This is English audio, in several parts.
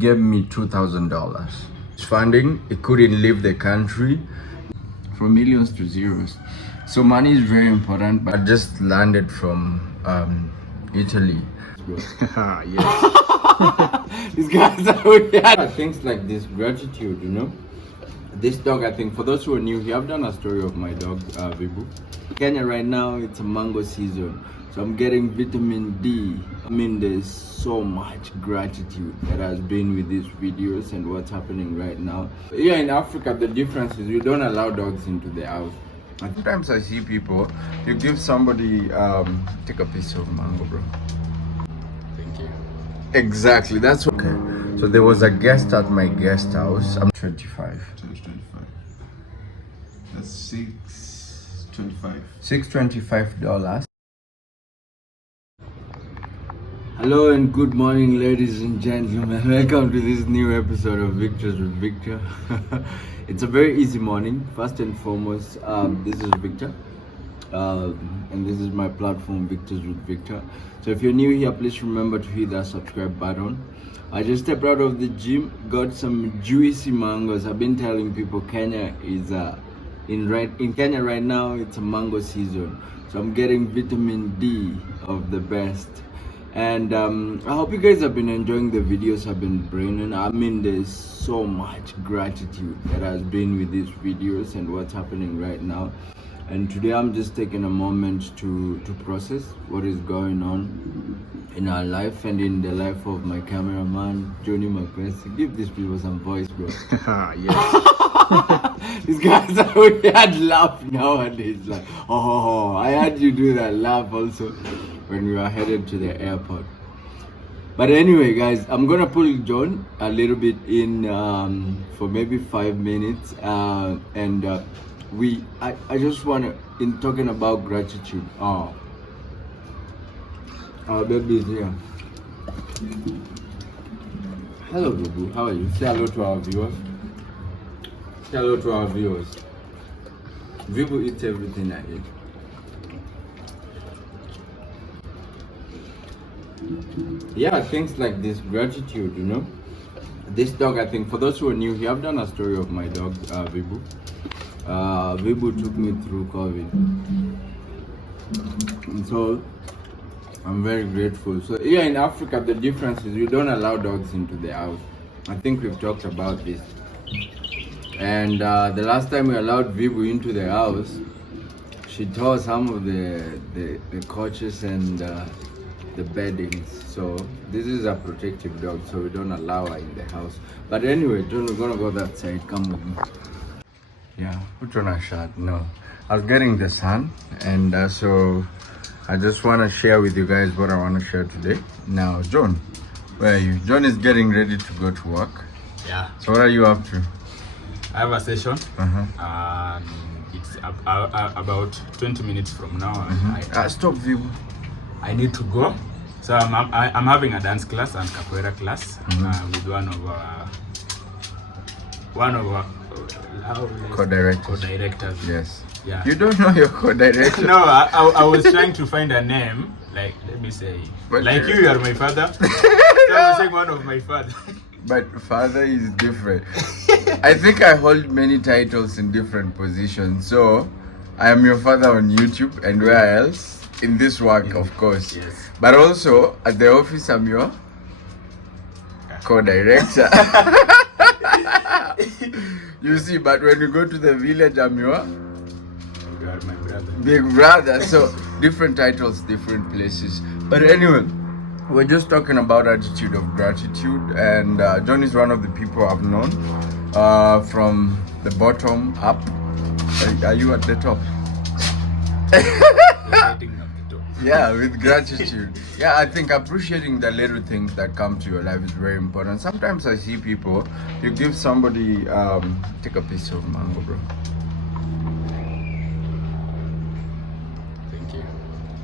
gave me $2,000 funding. He couldn't leave the country. From millions to zeros. So money is very important. But I just landed from Italy. Yes. These guys are weird. Things like this, gratitude, you know. This dog, I think, for those who are new here, I've done a story of my dog, Vibu. Kenya right now, it's a mango season. So I'm getting vitamin D. I mean, there's so much gratitude that has been with these videos and what's happening right now. Here in Africa, the difference is we don't allow dogs into the house. Sometimes I see people, you give somebody, take a piece of mango, bro. Thank you. Exactly, that's okay. So there was a guest at my guest house. I'm 25. 25. That's $6.25. $625. Hello and good morning, ladies and gentlemen. Welcome to this new episode of Victors with Victor. It's a very easy morning. First and foremost, this is Victor. And this is my platform, Victors with Victor. So if you're new here, please remember to hit that subscribe button. I just stepped out of the gym, got some juicy mangoes. I've been telling people Kenya is in Kenya right now, it's a mango season. So I'm getting vitamin D of the best. And I hope you guys have been enjoying the videos I've been bringing. I mean, there's so much gratitude that has been with these videos and what's happening right now. And today I'm just taking a moment to process what is going on in our life and in the life of my cameraman, Johnny McQuest. Give these people some voice, bro. Yes. These guys are weird laugh nowadays. Like, oh, I had you do that laugh also when we were headed to the airport. But anyway, guys, I'm gonna pull John a little bit in for maybe 5 minutes, I just wanna, in talking about gratitude. Our baby is here. Hello, Bubu. How are you? Say hello to our viewers. Say hello to our viewers. Vibu eats everything I eat. Yeah, things like this, gratitude, you know. This dog, I think, for those who are new here, I've done a story of my dog, Vibu. Vibu took me through COVID. And so, I'm very grateful. So here in Africa, the difference is we don't allow dogs into the house. I think we've talked about this. And the last time we allowed Vibu into the house, she tore some of the couches and the beddings. So this is a protective dog, so we don't allow her in the house. But anyway, John, we're gonna go that side. Come with me. Yeah, put on a shot. No, I was getting the sun, and so I just want to share with you guys what I want to share today. Now, John, where are you? John is getting ready to go to work. Yeah. So what are you up to? I have a session. It's about 20 minutes from now. Stop, Vibu. I need to go. So I'm having a dance class and capoeira class with one of our co-directors. Yes. Yeah. You don't know your co-director? No, I was trying to find a name. Like, let me say, but like you are my father. So I was saying one of my father. But father is different. I think I hold many titles in different positions. So I am your father on YouTube, and where else? In this work, of course. Yes. But also at the office, I'm your co-director. You see, but when you go to the village, I'm your You are my brother. big brother. So different titles, different places. But anyway, we're just talking about attitude of gratitude, and John is one of the people I've known from the bottom up. Are you at the top? Yeah, with gratitude. Yeah, I think appreciating the little things that come to your life is very important. Sometimes I see people, you give somebody, take a piece of mango, bro. Thank you.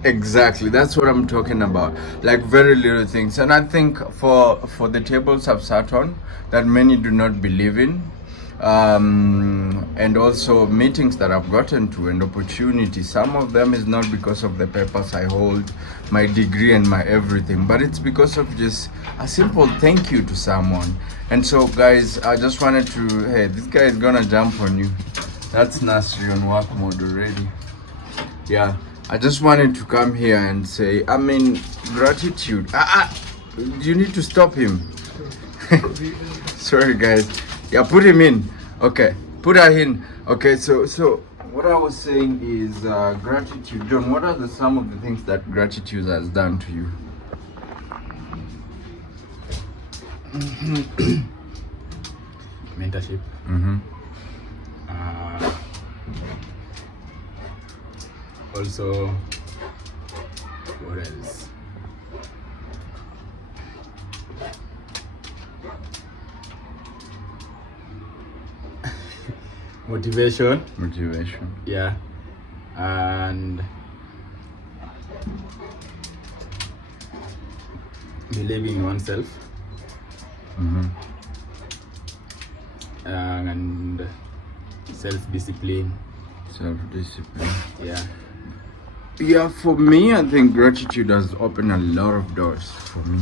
Exactly, that's what I'm talking about. Like very little things. And I think for the tables I've sat on that many do not believe in, and also meetings that I've gotten to and opportunities. Some of them is not because of the papers I hold, my degree and my everything, but it's because of just a simple thank you to someone. And so guys, I just wanted to, hey, this guy is gonna jump on you. That's Nasri on work mode already. Yeah, I just wanted to come here and say, I mean, gratitude. You need to stop him. Sorry guys. Yeah, put him in. Okay, put her in. Okay, so what I was saying is gratitude. John, what are some of the things that gratitude has done to you? Mentorship. Also, what else? Motivation. Yeah. And believing in oneself. And self-discipline. Yeah, for me, I think gratitude has opened a lot of doors for me.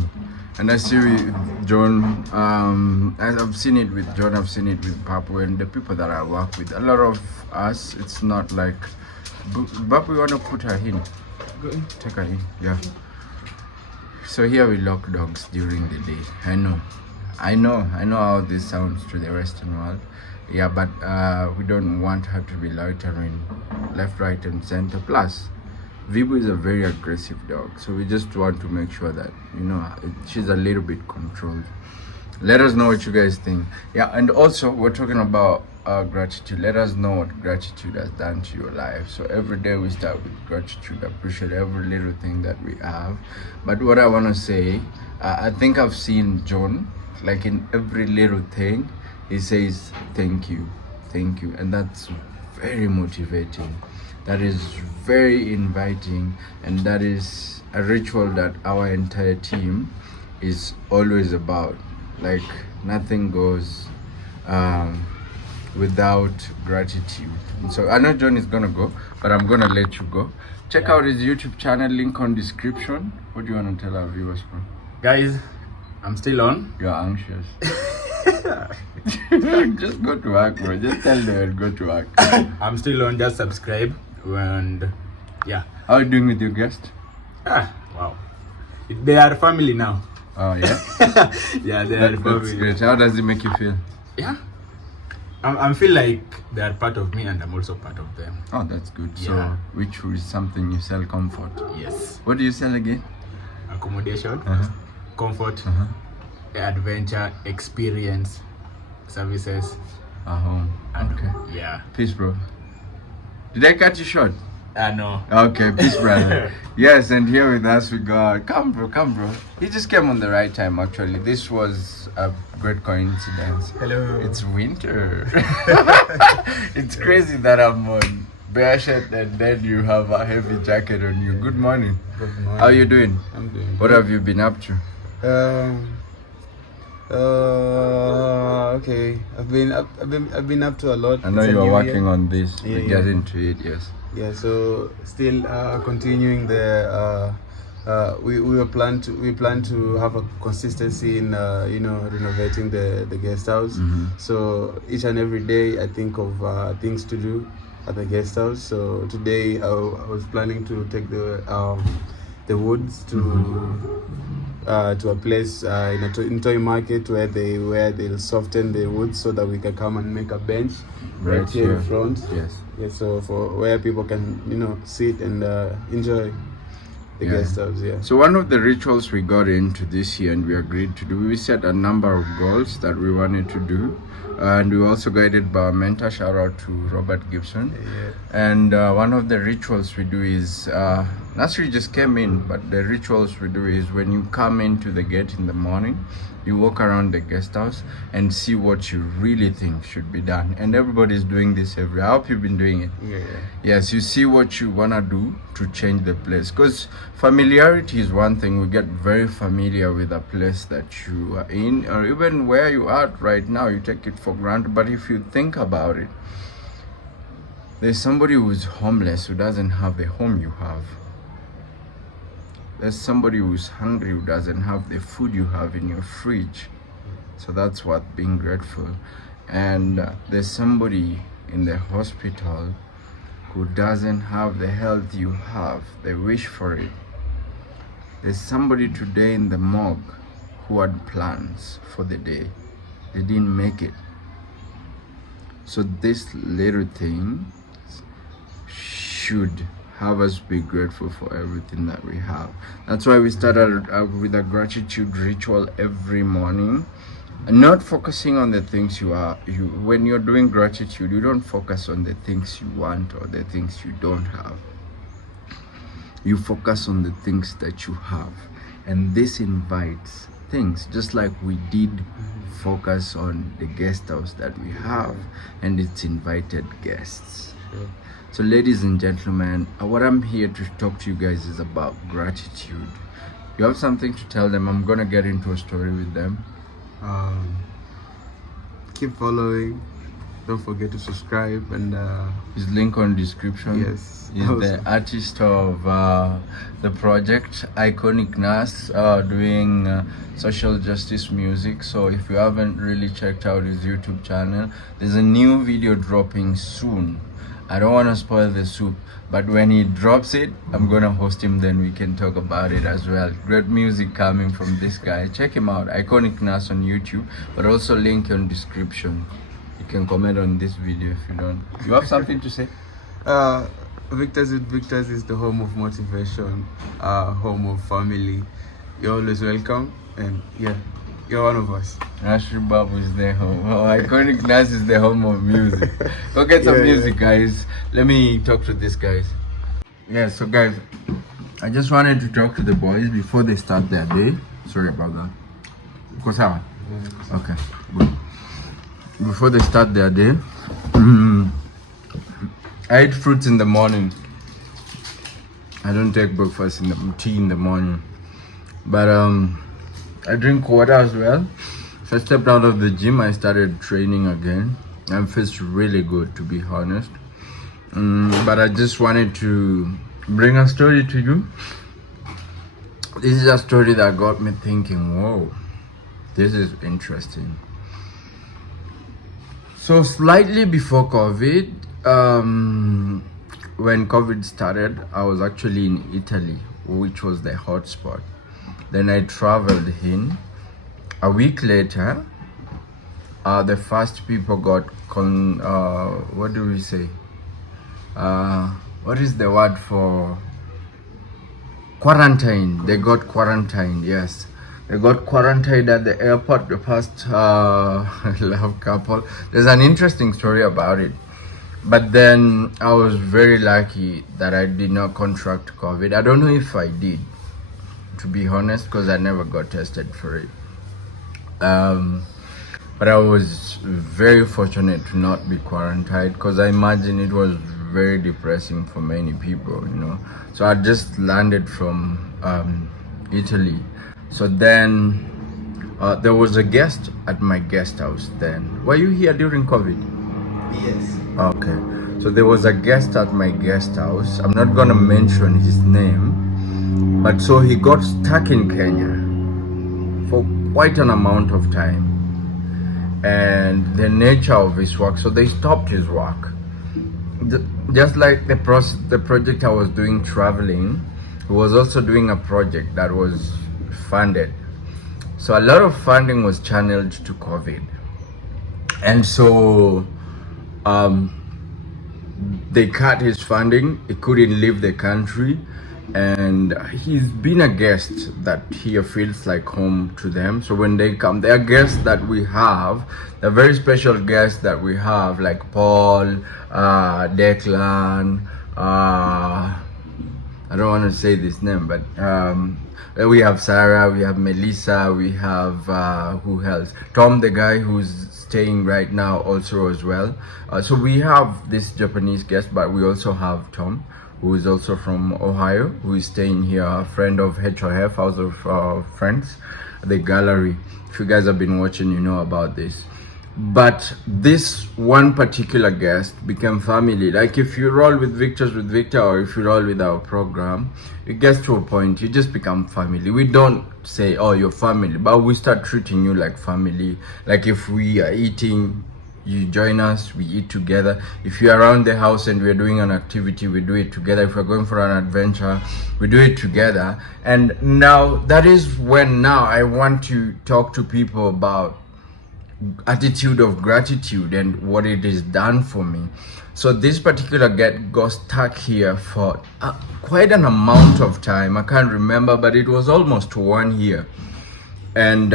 And I see with John, as I've seen it with John, I've seen it with Papu and the people that I work with. A lot of us, it's not like, Papu, you want to put her in? Take her in, yeah. So here we lock dogs during the day. I know how this sounds to the Western world. Yeah, but we don't want her to be loitering left, right, and center. Plus, Vibu is a very aggressive dog, so we just want to make sure that, you know, she's a little bit controlled. Let us know what you guys think. Yeah, and also we're talking about gratitude. Let us know what gratitude has done to your life. So every day we start with gratitude. Appreciate every little thing that we have. But what I want to say, I think I've seen John, like in every little thing, he says thank you, and that's very motivating. That is very inviting, and that is a ritual that our entire team is always about. Like nothing goes without gratitude. And so I know John is gonna go, but I'm gonna let you go. Check out his YouTube channel, link on description. What do you want to tell our viewers, bro? Guys, I'm still on. You're anxious. Just go to work, bro. Just tell them and go to work. I'm still on. Just subscribe. And yeah. How are you doing with your guest? Wow. They are family now. Oh yeah? Yeah, they are family. That's great. How does it make you feel? Yeah. I feel like they are part of me and I'm also part of them. Oh, that's good. Yeah. So, which is something you sell comfort? Yes. What do you sell again? Accommodation, comfort, adventure, experience, services. A home. Okay. Yeah. Peace, bro. Did I cut you short? No. Okay, peace, brother. Yes, and here with us we got, come bro. He just came on the right time, actually. This was a great coincidence. Hello. It's winter. It's crazy that I'm on bare shirt and then you have a heavy jacket on you. Good morning. Good morning. How you doing? I'm doing What have you been up to? Okay. I've been up to a lot. I know It's a you are new working year. on this. Yeah, We'll get yeah. into it, yes. Yeah. So still continuing the. We plan to have a consistency in renovating the guest house. So each and every day I think of things to do at the guest house. So today I was planning to take the woods to a place in toy market where they'll soften the wood so that we can come and make a bench right here in front. Yes. Yeah, so for where people can sit and enjoy the guest house. Yeah. So one of the rituals we got into this year and we agreed to do, we set a number of goals that we wanted to do, and we were also guided by our mentor. Shout out to Robert Gibson. Yeah. And one of the rituals we do is Nasri just came in, but the rituals we do is when you come into the gate in the morning, you walk around the guest house and see what you really think should be done. And everybody's doing this every. I hope you've been doing it. Yeah. Yes, you see what you wanna do to change the place. Because familiarity is one thing. We get very familiar with a place that you are in, or even where you are right now. You take it for granted. But if you think about it, there's somebody who's homeless who doesn't have the home you have. There's somebody who's hungry who doesn't have the food you have in your fridge. So that's what being grateful. And there's somebody in the hospital who doesn't have the health you have. They wish for it. There's somebody today in the morgue who had plans for the day. They didn't make it. So this little thing should have us be grateful for everything that we have. That's why we started with a gratitude ritual every morning, and not focusing on the things when you're doing gratitude, you don't focus on the things you want or the things you don't have. You focus on the things that you have, and this invites things, just like we did focus on the guest house that we have, and it's invited guests. Sure. So ladies and gentlemen, what I'm here to talk to you guys is about gratitude. You have something to tell them. I'm gonna get into a story with them. Keep following. Don't forget to subscribe and His link on description. yes. He's the artist of the project Iconic Nas, doing social justice music. So if you haven't really checked out his YouTube channel, there's a new video dropping soon. I don't want to spoil the soup, but when he drops it, I'm gonna host him, then we can talk about it as well. Great music coming from this guy. Check him out, Iconic Nas on YouTube, but also link on description. You can comment on this video if you don't. You have something to say? Victors with Victors is the home of motivation, home of family. You're always welcome, and yeah, you're one of us. Nasri Babu is the home. Oh, Iconic Nas is the home of music. Go get some music, guys. Let me talk to these guys. Yeah, so guys, I just wanted to talk to the boys before they start their day. Sorry about that. Kosawa? Okay, good. Before they start their day, I eat fruits in the morning. I don't take breakfast tea in the morning. But I drink water as well. So I stepped out of the gym, I started training again. And it feels really good, to be honest. But I just wanted to bring a story to you. This is a story that got me thinking, whoa, this is interesting. So slightly before COVID, when COVID started, I was actually in Italy, which was the hotspot. Then I traveled in. A week later, the first people got what do we say? What is the word for quarantine? They got quarantined, yes. They got quarantined at the airport, the first love couple. There's an interesting story about it. But then I was very lucky that I did not contract COVID. I don't know if I did, to be honest, because I never got tested for it. But I was very fortunate to not be quarantined, because I imagine it was very depressing for many people, you know. So I just landed from Italy. So then there was a guest at my guest house then. Were you here during COVID? Yes. Okay. So there was a guest at my guest house. I'm not gonna mention his name, but so he got stuck in Kenya for quite an amount of time. And the nature of his work, so they stopped his work. Just like the project I was doing traveling, he was also doing a project that was funded. So a lot of funding was channeled to COVID. And so they cut his funding. He couldn't leave the country. And he's been a guest that here feels like home to them. So when they come, they are guests that we have. They're very special guests that we have, like Paul, Declan, I don't want to say this name, but we have Sarah, we have Melissa, we have who else? Tom, the guy who's staying right now, also as well. So we have this Japanese guest, but we also have Tom, who is also from Ohio, who is staying here, a friend of HOF, House of Friends, the gallery. If you guys have been watching, you know about this. But this one particular guest became family. Like if you roll with Victors with Victor, or if you roll with our program, it gets to a point you just become family. We don't say, oh, you're family, but we start treating you like family. Like if we are eating, you join us, we eat together. If you're around the house and we're doing an activity, we do it together. If we're going for an adventure, we do it together. And now that is when now I want to talk to people about attitude of gratitude and what it has done for me. So this particular get got stuck here for quite an amount of time. I can't remember, but it was almost 1 year. And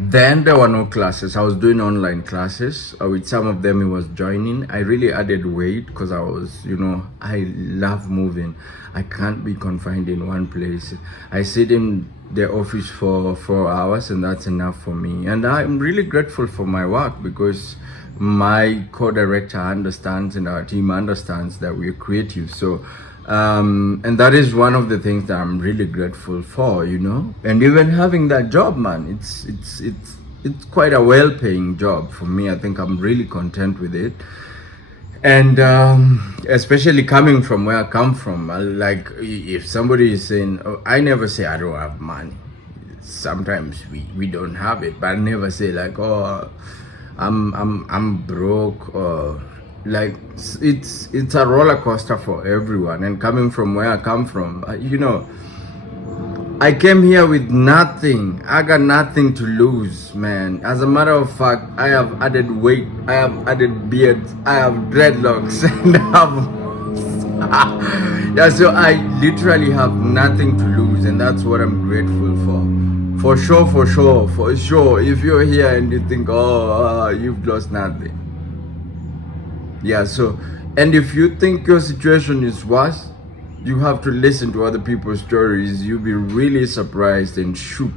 then there were no classes. I was doing online classes. With some of them he was joining. I really added weight because I was, you know, I love moving. I can't be confined in one place. I sit in the office for 4 hours and that's enough for me. And I'm really grateful for my work because my co-director understands and our team understands that we're creative. So and that is one of the things that I'm really grateful for, you know. And even having that job, man, it's quite a well-paying job for me. I think I'm really content with it. And especially coming from where I come from, like if somebody is saying, oh, I never say I don't have money. Sometimes we don't have it, but I never say like, oh, I'm broke, or like it's a roller coaster for everyone. And coming from where I come from, you know, I came here with nothing. I got nothing to lose, man. As a matter of fact, I have added weight, I have added beards, I have dreadlocks, and yeah, so I literally have nothing to lose, and that's what I'm grateful for. For sure. If you're here and you think, oh, you've lost nothing. Yeah, so, and if you think your situation is worse, you have to listen to other people's stories. You'll be really surprised and shook,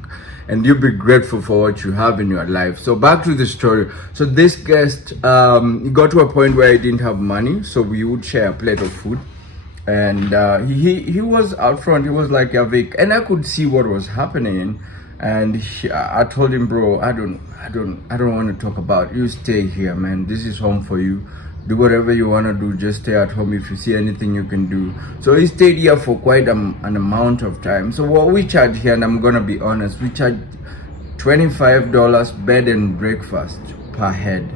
and you'll be grateful for what you have in your life. So back to the story. So this guest got to a point where he didn't have money, so we would share a plate of food. And he was out front. He was like, yeah, Vic, and I could see what was happening. And I told him, bro, I don't want to talk about it. You stay here, man. This is home for you. Do whatever you want to do, just stay at home. If you see anything you can do. So he stayed here for quite an amount of time. So what we charge here, and I'm gonna be honest, we charge $25 bed and breakfast per head.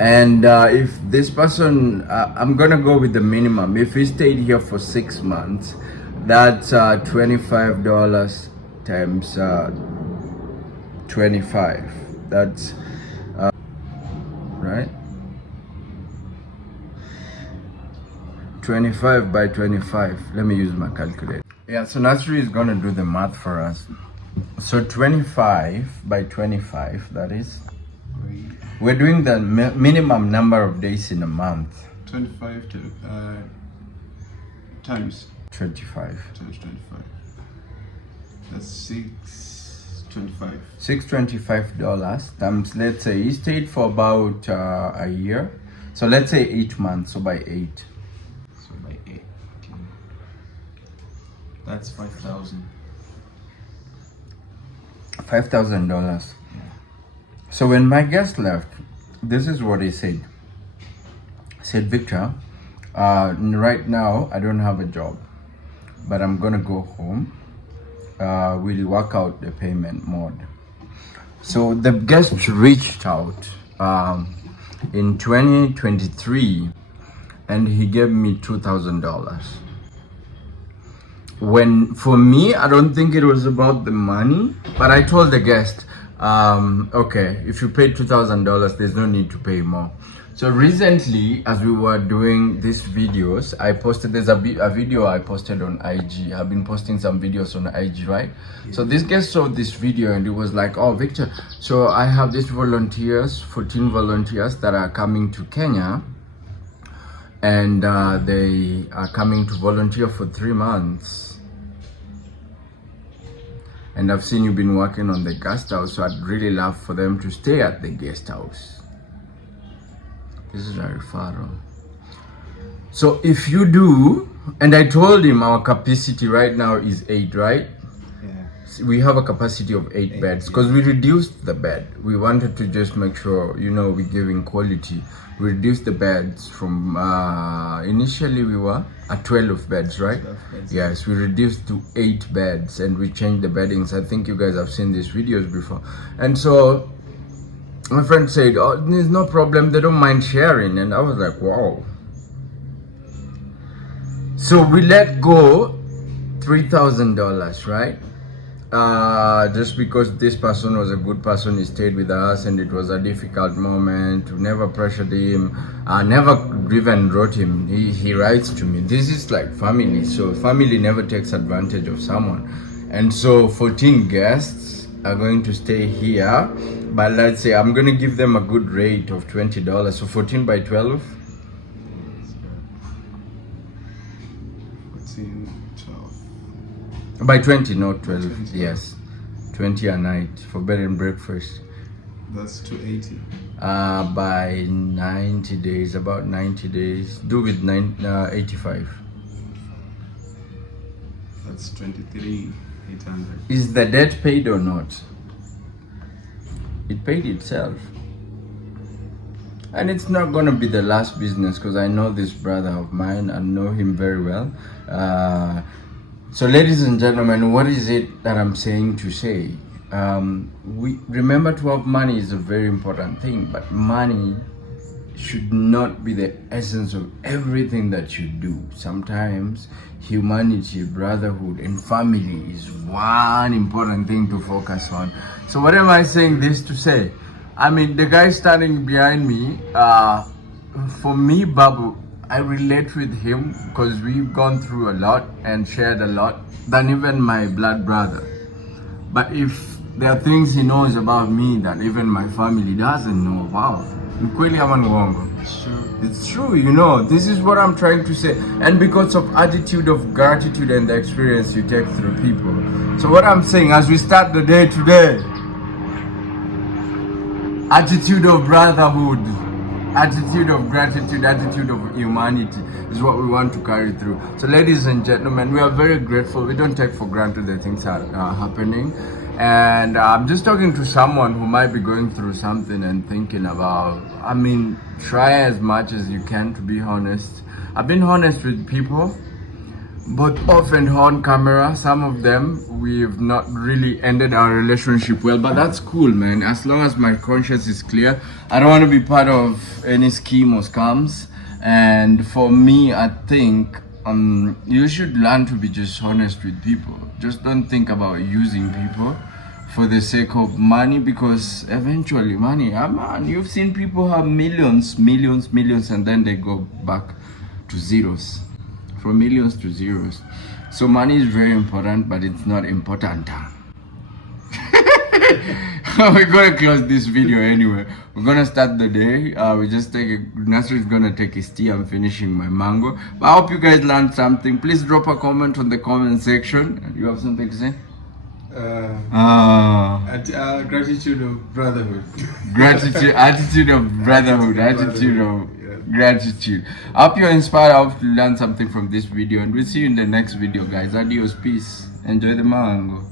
And if this person, I'm gonna go with the minimum. If he stayed here for 6 months, that's $25 times 25. That's right. 25 by 25. Let me use my calculator. Yeah, so Nasri is gonna do the math for us. So 25 by 25, that is. We're doing the minimum number of days in a month. 25 to times 25. times 25. That's $625. $625 times, let's say he stayed for about a year. So let's say 8 months. So by 8. So by 8, that's $5,000. $5,000. So when my guest left, this is what he said. He said, Victor, right now I don't have a job, but I'm gonna go home. We'll work out the payment mode. So the guest reached out in 2023 and he gave me $2,000. When for me, I don't think it was about the money, but I told the guest, okay, if you pay $2,000, there's no need to pay more. So recently, as we were doing these videos, I posted, there's a video I posted on IG. I've been posting some videos on IG, right? Yeah. So this guy saw this video and it was like, oh, Victor, so I have these volunteers, 14 volunteers that are coming to Kenya. and they are coming to volunteer for 3 months. And I've seen you've been working on the guest house, so I'd really love for them to stay at the guest house. This is a referral. So if you do, and I told him our capacity right now is 8, right? Yeah. We have a capacity of 8 beds because we reduced the bed. We wanted to just make sure, we're giving quality. We reduced the beds from, initially we were at 12 beds, right? 12 beds. Yes, we reduced to 8 beds and we changed the beddings. I think you guys have seen these videos before. And so my friend said, oh, there's no problem, they don't mind sharing. And I was like, wow. So we let go $3,000, right? Just because this person was a good person, he stayed with us and it was a difficult moment. We never pressured him. I never even wrote him. He writes to me. This is like family, so family never takes advantage of someone. And so 14 guests are going to stay here, but let's say I'm going to give them a good rate of $20. So 14 by 12. 12. By 20, not 12. 20. Yes, 20 a night for bed and breakfast. That's 280. By 90 days, about 90 days. Do with 85. That's 23,800. Is the debt paid or not? It paid itself. And it's not gonna be the last business because I know this brother of mine. I know him very well. So ladies and gentlemen, what is it that I'm saying to say? We remember to have money is a very important thing, but money should not be the essence of everything that you do. Sometimes humanity, brotherhood, and family is one important thing to focus on. So what am I saying this to say? I mean, the guy standing behind me, for me, Babu, I relate with him because we've gone through a lot and shared a lot than even my blood brother. But if there are things he knows about me that even my family doesn't know about, it's true, this is what I'm trying to say. And because of attitude of gratitude and the experience you take through people. So what I'm saying, as we start the day today, attitude of brotherhood, attitude of gratitude, attitude of humanity is what we want to carry through. So ladies and gentlemen, we are very grateful. We don't take for granted that things are happening. And I'm just talking to someone who might be going through something and thinking about, try as much as you can to be honest. I've been honest with people, both off and on camera. Some of them, we've not really ended our relationship well, but that's cool, man. As long as my conscience is clear, I don't want to be part of any scheme or scams. And for me, I think you should learn to be just honest with people. Just don't think about using people for the sake of money, because eventually money, you've seen people have millions, and then they go back to zeros. From millions to zeros. So money is very important, but it's not important. We're gonna close this video anyway. We're gonna start the day. Nasser is gonna take his tea. I'm finishing my mango. But I hope you guys learned something. Please drop a comment on the comment section. You have something to say? Gratitude of brotherhood. Gratitude, attitude of brotherhood, attitude of gratitude. I hope you're inspired. I hope you learned something from this video, and we'll see you in the next video, guys. Adios, peace. Enjoy the mango.